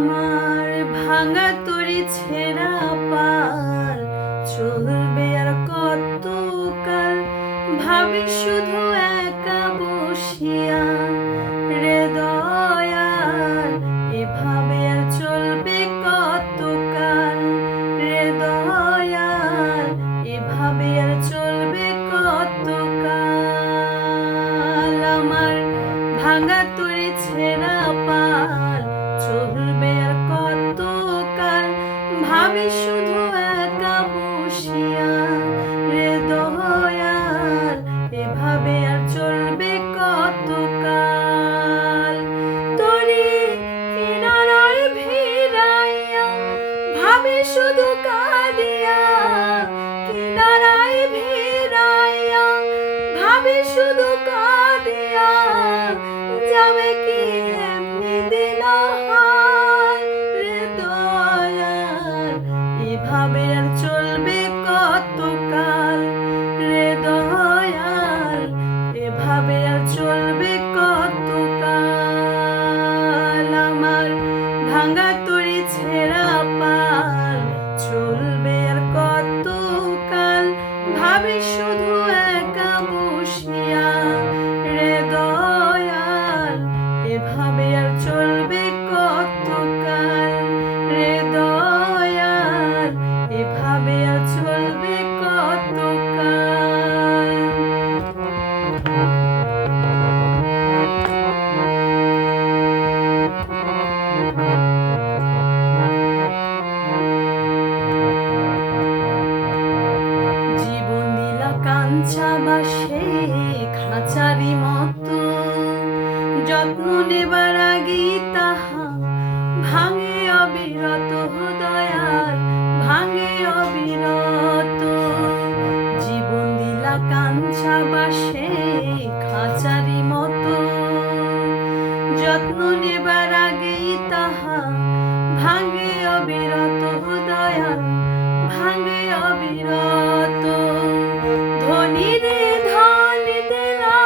আমার ভাঙা তরি ছেঁড়া পাল চলবে আর কতকাল, ভাবি শুধু একা বসিয়া রে দয়াল, এভাবে আর চলবে কতকাল রে দয়াল, এভাবে আর চলবে কতকাল। আমার ভাঙা তরি ছেঁড়া পাল চলবে আর কতকাল, ভাবি শুধু একা বসিয়া রে দয়াল, এভাবে আর চলবে কতকাল। তরি কিনারায় ভিড়াইয়া ভাবি শুধু কাঁদিয়া, কিনারায় ভিড়াইয়া ভাবি শুধু কাঁদিয়া, যাবে কি এমনি দিন হাল রে দয়াল, এভাবে আর চলবে কতকাল রে দয়াল, এভাবে আর চলবে কতকাল। আমার ভাঙা তরি ছেঁড়া পাল চলবে আর কতকাল, ভাবি শুধু একা বসিয়া রে দয়াল, এভাবে আর চলবে কতকাল রে দয়াল, এভাবে আর চলবে কতকাল। জীবন দিলা কাঞ্চা বাসে খাঁচারি মতো, যত্ন নেবার আগে তাহা ভাঙে অবিরত দয়াল, ভাঙে অবিরত। জীবন দিলা কাঞ্চা বাসে খাঁচারি মতো, যত্ন নেবার আগে তাহা ভাঙে অবিরত দয়াল, ভাঙে অবিরত। ধনী রে ধন দিলা,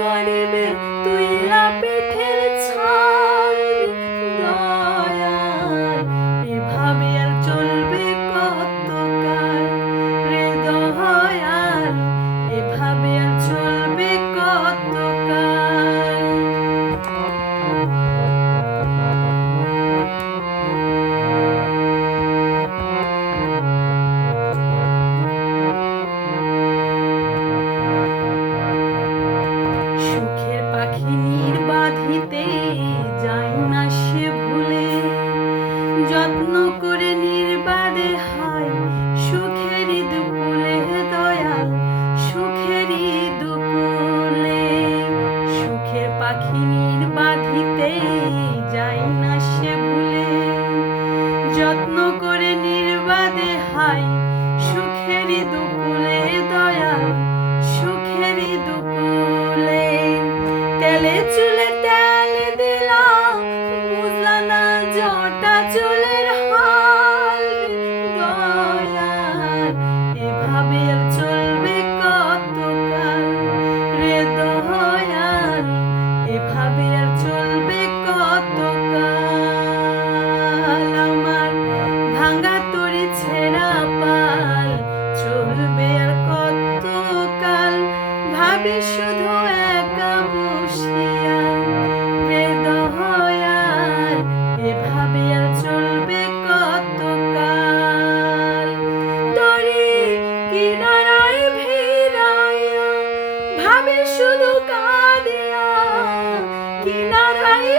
গরিবে তুইলা পিঠের ছাল দয়াল, এভাবে আর চলবে কতকাল রে দয়াল, এভাবে আর চলবে কতকাল। সুখের পাখি নির্বাধিতে যায় না সে ভুলে, যত্ন করে নির্বাদে হায় সুখেরই দুকুলে দয়াল, সুখেরই দুকুলে। সুখের পাখি নির্বাধিতে যায় না সে ভুলে, যত্ন করে নির্বাদে হায় সুখেরই দুকুলে দয়াল, সুখেরই দুকুলে। তেলে চুলে তেল দিলাম, বুঝলা না জটা চুলের হাল দয়াল, এভাবে আর চলবে কতকাল রে দয়াল, এভাবে আর চলবে কতকাল। আমার ভাঙা তরি ছেঁড়া পাল চলবে আর কতকাল, ভাবি শুধু একা বসিয়া রে দয়াল, এভাবে আর চলবে কতকাল। তরি কিনারায় ভিড়াইয়া ভাবি শুধু কাঁদিয়া, কিনারায়